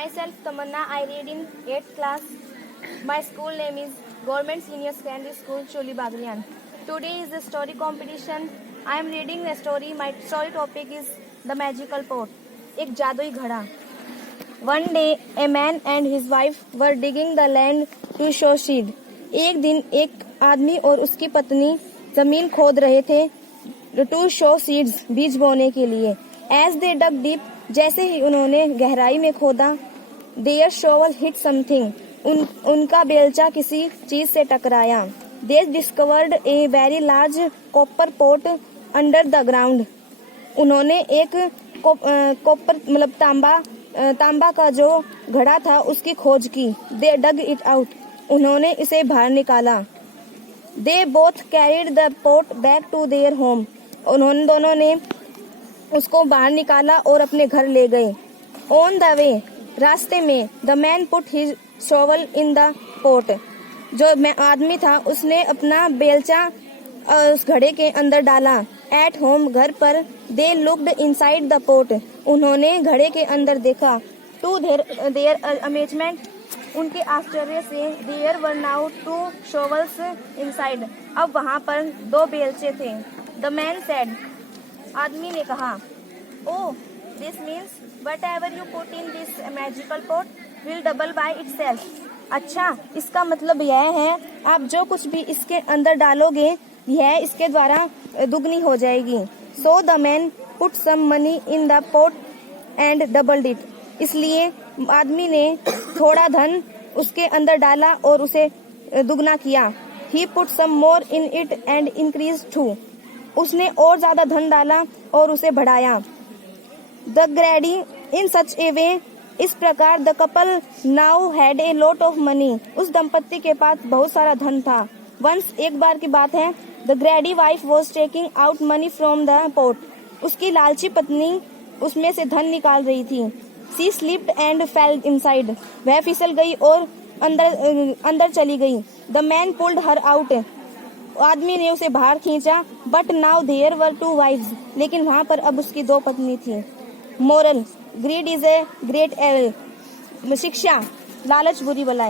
Myself Tamanna. I read in 8th class. My school name is Government Senior Secondary School, Choli Bagrian. Today is the story competition. I am reading a story. My story topic is The Magical Pot. एक जादुई घड़ा. One day, a man and his wife were digging the land to sow seed. एक दिन एक आदमी और उसकी पत्नी जमीन खोद रहे थे to sow seeds, बीज बोने के लिए. As they dug deep, जैसे ही उन्होंने गहराई में खोदा, their shovel hit something. उनका बेलचा किसी चीज से टकराया. They discovered a very large copper pot under the ground. उन्होंने एक कॉपर मतलब तांबा का जो घड़ा था उसकी खोज की. They dug it out. उन्होंने इसे बाहर निकाला. They both carried the pot back to their home. उन्होंने दोनों ने उसको बाहर निकाला और अपने घर ले गए. On the way, रास्ते में, the man put his shovel in the pot. जो आदमी था उसने अपना बेलचा उस घड़े के अंदर डाला. At home, घर पर, they looked inside the pot. उन्होंने घड़े के अंदर देखा. To their amazement, उनके आश्चर्य से, there were now 2 shovels inside. अब वहाँ पर 2 बेलचे थे. The man said, आदमी ने कहा, Oh, this means whatever you put in this magical pot will double by itself. अच्छा, इसका मतलब यह है आप जो कुछ भी इसके अंदर डालोगे यह इसके द्वारा दुगनी हो जाएगी. So the man put some money in the pot and doubled it. इसलिए आदमी ने थोड़ा धन उसके अंदर डाला और उसे दुगना किया. He put some more in it and increased too. उसने और ज्यादा धन डाला और उसे बढ़ाया. The greedy in such a way, इस प्रकार the couple now had a lot of money. उस दंपत्ति के पास बहुत सारा धन था. Once, एक बार की बात है, the greedy wife was taking out money from the pot. उसकी लालची पत्नी उसमें से धन निकाल रही थी. She slipped and fell inside. वह फिसल गई और अंदर चली गई. The man pulled her out. आदमी ने उसे बाहर खींचा. But now there were 2 wives. लेकिन वहाँ पर अब उसकी 2 पत्नी थी. Moral: Greed is a great evil. शिक्षा: लालच बुरी बला है.